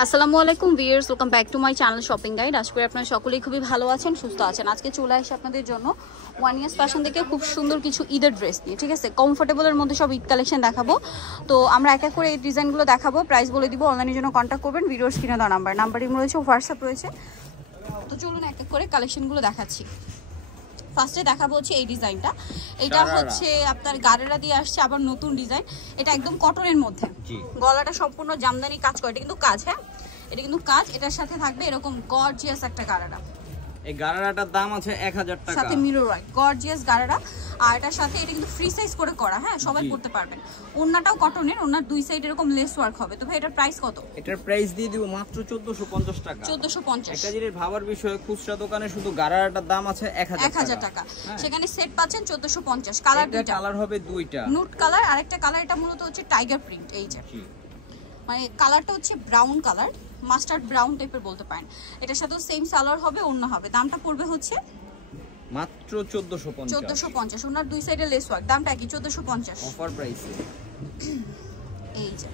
আসসালামু আলাইকুম viewers, welcome back to my channel shopping guide. আশা করি আপনারা সকলেই খুবই ভালো আছেন, সুস্থ আছেন। আজকে চলে আসি আপনাদের জন্য ওয়ান ইয়ার্স ফ্যাশন থেকে খুব সুন্দর কিছু ঈদের ড্রেস নিয়ে, ঠিক আছে? কমফোর্টেবলের মধ্যে সব ঈদ কালেকশন দেখাবো। তো আমরা এক এক করে এই ডিজাইনগুলো দেখাবো, প্রাইস বলে দিব। অনলাইনের জন্য কন্ট্যাক্ট করবেন, ভিডিওর স্ক্রিনে দেওয়া নাম্বারই রয়েছে, হোয়াটসঅ্যাপ রয়েছে। তো চলুন এক এক করে কালেকশনগুলো দেখাচ্ছি। ফার্স্টে দেখাবো হচ্ছে এই ডিজাইনটা। এটা হচ্ছে আপনার গারেরা দিয়ে আসছে, আবার নতুন ডিজাইন। এটা একদম কটনের মধ্যে, গলাটা সম্পূর্ণ জামদানি কাজ করে। এটা কিন্তু কাজ, হ্যাঁ এটা কিন্তু কাজ। এটার সাথে থাকবে এরকম গর্জিয়াস একটা গারারা। এই গারারাটার দাম আছে 1000 টাকা, সাথে মিরর ওয়ার্ক, গর্জিয়াস গারারা। আর এটার সাথে এটা কিন্তু ফ্রি সাইজ করে করা, হ্যাঁ সবাই পড়তে পারবেন। ওন্নাটাও কটনের, ওন্নার দুই সাইড এরকম লেস ওয়ার্ক হবে। তো ভাই এটার প্রাইস কত? এটার প্রাইস দিয়ে দিব মাত্র 1450 টাকা। 1450। একটা জিনিস ভাবার বিষয়, খুচরা দোকানে শুধু গারারাটার দাম আছে 1000 টাকা, সেখানে সেট পাচ্ছেন 1450। কালার দুইটা, কালার হবে দুইটা, নুট কালার আর একটা কালার। এটা মূলত হচ্ছে টাইগার প্রিন্ট। এই যে মানে কালারটা হচ্ছে ব্রাউন কালার, মাস্টার্ড ব্রাউন টাইপের বলতে পারেন। এটার সাথেও সেম সালোয়ার হবে, ওন্না হবে। দামটা পড়বে হচ্ছে মাত্র 1450। ওনার দুই সাইডে লেস ওয়ার্ক, দামটা কি 1450 অফার প্রাইসে। এই যে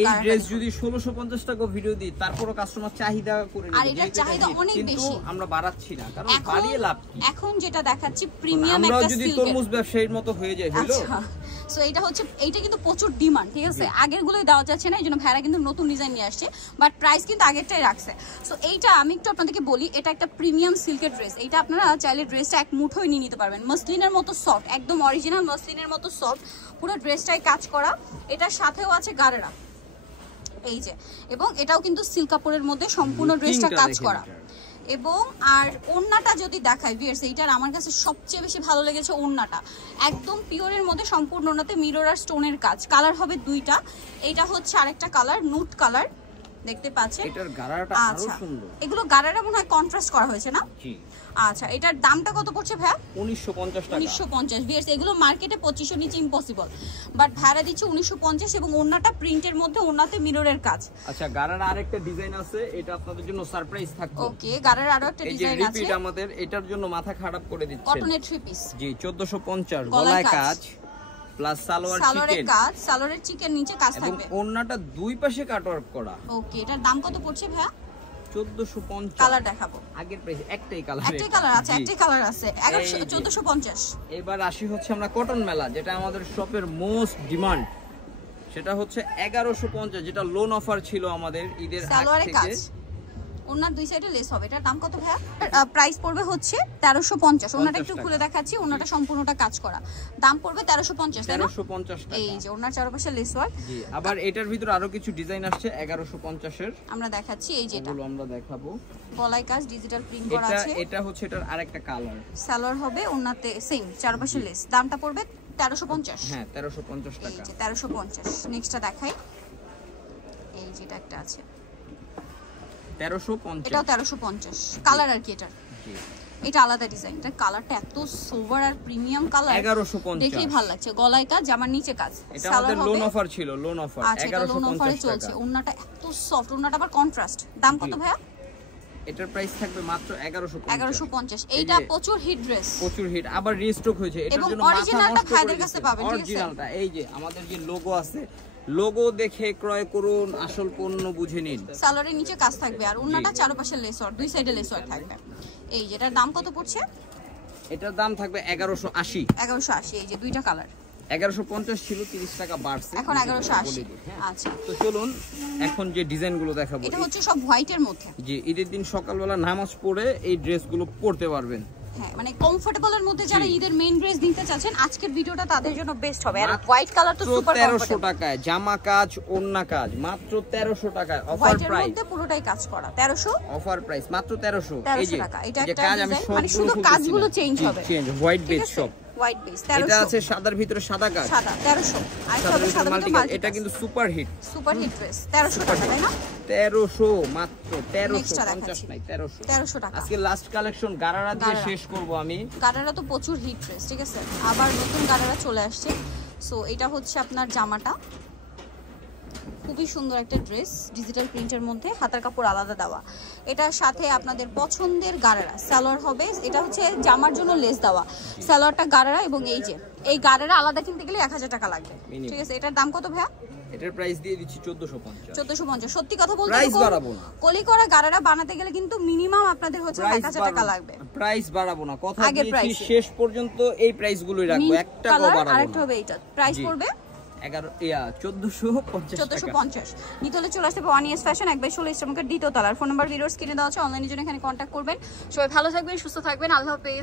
এই ড্রেস যদি 1650 টাকা ভিডিও দিই, তারপরও কাস্টমার চাহিদা করে নেবে। আর এটার চাহিদা অনেক বেশি, আমরা বাড়াচ্ছি না, কারণ বাড়িয়ে লাভ কি? এখন যেটা দেখাচ্ছি প্রিমিয়াম একটা আমরা যদি তরমুজ ব্যবসায়ীর মতো হয়ে যায়, হলো। সো এটা হচ্ছে, এইটা কিন্তু প্রচুর ডিমান্ড, ঠিক আছে? আগের গুলোই দেওয়া যাচ্ছে না, এইজন্য ভাইরা কিন্তু নতুন ডিজাইন নিয়ে আসছে, বাট প্রাইস কিন্তু আগেরটাই রাখছে। সো এইটা আমি একটু আপনাদেরকে বলি, এটা একটা প্রিমিয়াম সিল্কের ড্রেস। এইটা আপনারা চাইলে ড্রেসটা এক মুঠোয় নিয়ে নিতে পারবেন। মসলিনের মতো সফট, একদম অরিজিনাল মসলিনের মতো সফট, পুরো ড্রেসটাই কাজ করা। এটার সাথেও আছে গারেরা, এই যে। এবং এটাও কিন্তু সিল্ক কাপড়ের মধ্যে সম্পূর্ণ ড্রেসটা কাজ করা। এবং আর ওড়নাটা যদি দেখাই ভিউয়ার্স, এইটার আমার কাছে সবচেয়ে বেশি ভালো লেগেছে ওড়নাটা। একদম পিওরের মধ্যে সম্পূর্ণ ওড়নাতে মিরর আর স্টোনের কাজ। কালার হবে দুইটা। এইটা হচ্ছে আরেকটা কালার, নুট কালার, দেখতে পাচ্ছেন। এটার গারারাটা আরো সুন্দর। এগুলো গারারা মনে হয় কন্ট্রাস্ট করা হয়েছে না? জি। আচ্ছা, এটার দামটা কত পড়ছে ভাই? 1950 টাকা। 1950 ভিউয়ার্স, এগুলো মার্কেটে 2500 নিচে ইম্পসিবল, বাট ভাড়া দিচ্ছে 1950। এবং ওড়নাটা প্রিন্টের মধ্যে, ওড়নাতে মিররের কাজ। আচ্ছা, গারারা আরেকটা ডিজাইন আছে, এটা আপনাদের জন্য সারপ্রাইজ থাকবে। ওকে, গারারা আরো একটা ডিজাইন আছে। রিপিট আমাদের এটার জন্য মাথা খারাপ করে দিচ্ছে। কটনের থ্রি পিস, জি 1450, গলায় কাজ প্লাস সালোয়ারের কাজ, সালোয়ারের চিকেন নিচে কাজ থাকবে। এবং ওন্নাটা দুই পাশে কাটওয়ার্ক করা। ওকে, এটার দাম কত পড়ছে ভাইয়া? 1450। কালার দেখাবো। আগের প্রাইস একটাই কালার আছে, একটাই কালার আছে। 1450। এবার আসি হচ্ছে আমরা কটন মেলা, যেটা আমাদের শপের মোস্ট ডিমান্ড। সেটা হচ্ছে 1150, যেটা লোন অফার ছিল আমাদের ঈদের আগ থেকে। ওনার দুই সাইডে লেস হবে। এটার দাম কত ভাইয়া? প্রাইস পড়বে হচ্ছে 1350। ওনাটা একটু খুলে দেখাচ্ছি, ওনাটা সম্পূর্ণটা কাজ করা। দাম পড়বে 1350, তাই না? 1350 টাকা। এই যে ওনার চারপাশে লেস ওয়ার্ক। জি, আবার এটার ভিতর আরো কিছু ডিজাইন আসছে 1150 এর। আমরা দেখাচ্ছি, এই যেটা এগুলো আমরা দেখাবো। গলায় কাজ, ডিজিটাল প্রিন্ট করা আছে। এটা হচ্ছে এটার আরেকটা কালার। সালোয়ার হবে, ওনাতে সেম চারপাশে লেস। দামটা পড়বে 1350। হ্যাঁ, 1350 টাকা। এই যে 1350। নেক্সটটা দেখাই, এই যেটা একটা আছে 1350। এটাও 1350। কালার আর কি এটা? জি, এটা আলাদা ডিজাইন। এটা কালারটা এত সোভার আর প্রিমিয়াম কালার, 1150 দেখেই ভালো লাগছে। গলায় কাজ, জামার নিচে কাজ। এটা আমাদের লোন অফার ছিল, লোন অফার 1150 চলছে। ওন্নাটা এত সফট, ওন্নাটা আবার কন্ট্রাস্ট। দাম কত ভাইয়া? এটার প্রাইস থাকবে মাত্র 1150। এইটা প্রচুর হিট ড্রেস, প্রচুর হিট, আবার রিস্টক হয়েছে। এটার জন্য অরিজিনালটা ভাইদের কাছে পাবেন, ঠিক আছে? অরিজিনালটা এই যে আমাদের যে লোগো আছে, লোগো দেখে ক্রয় করুন, আসল পণ্য বুঝে নিন। সালোয়ারের নিচে কাজ থাকবে, আর ওন্নাটা চারপাশে লেস ওয়ার্ক, দুই সাইডে লেস ওয়ার্ক থাকবে। এই যেটার দাম কত পড়ছে? এটার দাম থাকবে 1180। 1180। এই যে দুইটা কালার, 1150 ছিল, 30 টাকা বাড়ছে, এখন 1180। আচ্ছা, তো চলুন এখন যে ডিজাইনগুলো দেখাবো। এটা হচ্ছে সব হোয়াইটের মধ্যে। জি, ঈদের দিন সকালবেলা নামাজ পড়ে এই ড্রেসগুলো পরতে পারবেন। হ্যাঁ, মানে কমফোর্টেবলের মধ্যে যারা ঈদের মেইন ড্রেস নিতে চাচ্ছেন, আজকের ভিডিওটা তাদের জন্য বেস্ট হবে। আর হোয়াইট কালার তো সুপার কমফোর্টেবল। 1300 টাকায় জামা কাজ, ওড়না কাজ, মাত্র 1300 টাকায় অফার প্রাইস। মধ্যে পুরোটাই কাজ করা 1300 অফার প্রাইস, মাত্র 1300। এই যে টাকা। এটা একটা কাজ, আমি মানে শুধু কাজগুলো চেঞ্জ হবে, চেঞ্জ। হোয়াইট বেজ সব, হোয়াইট বেজ 1300। এটা আছে সাদার ভিতরে সাদা কাজ, সাদা 1300। আর সাদা মাল্টি কাজ। এটা কিন্তু সুপার হিট ড্রেস 1300 টাকা, তাই না? 1300 মাত্র, 1350 নাই, 1300 টাকা। আজকে লাস্ট কালেকশন গারারা দিয়ে শেষ করব আমি। গারারা তো প্রচুর হিট ড্রেস, ঠিক আছে? আবার নতুন গারারা চলে আসছে। সো এটা হচ্ছে আপনার জামাটা, খুবই সুন্দর একটা ড্রেস, ডিজিটাল প্রিন্টের মধ্যে, হাতার কাপড় আলাদা দেওয়া। এটার সাথে আপনাদের পছন্দের গারারা সালোয়ার হবে। এটা হচ্ছে জামার জন্য লেস দেওয়া, সালোয়ারটা গারারা। এবং এই যে এই গারারা আলাদা কিনতে গেলে 1000 টাকা লাগবে, ঠিক আছে? এটার দাম কত ভাইয়া? এটার প্রাইস দিয়ে দিচ্ছি 1450। 1450। সত্যি কথা বলতে প্রাইস বাড়াবো না, কলি করা গারারা বানাতে গেলে কিন্তু মিনিমাম আপনাদের হচ্ছে 1000 টাকা লাগবে। প্রাইস বাড়াবো না, কথা দিয়েছি শেষ পর্যন্ত এই প্রাইস গুলোই রাখবো, একটা টাকাও বাড়াবো না। আরেকটা হবে এটা, প্রাইস পড়বে 1450। নিতে হলে চলে আসতে হবে 1S ফ্যাশন 1/16 ইস্টার্ন মার্কেট দ্বিতীয় তলার। ফোন নাম্বার ভিডিওর স্ক্রিনে দেওয়া আছে, অনলাইনের জন্য এখানে কন্ট্যাক্ট করবেন। সবাই ভালো থাকবেন, সুস্থ থাকবেন, আল্লাহ হাফেজ।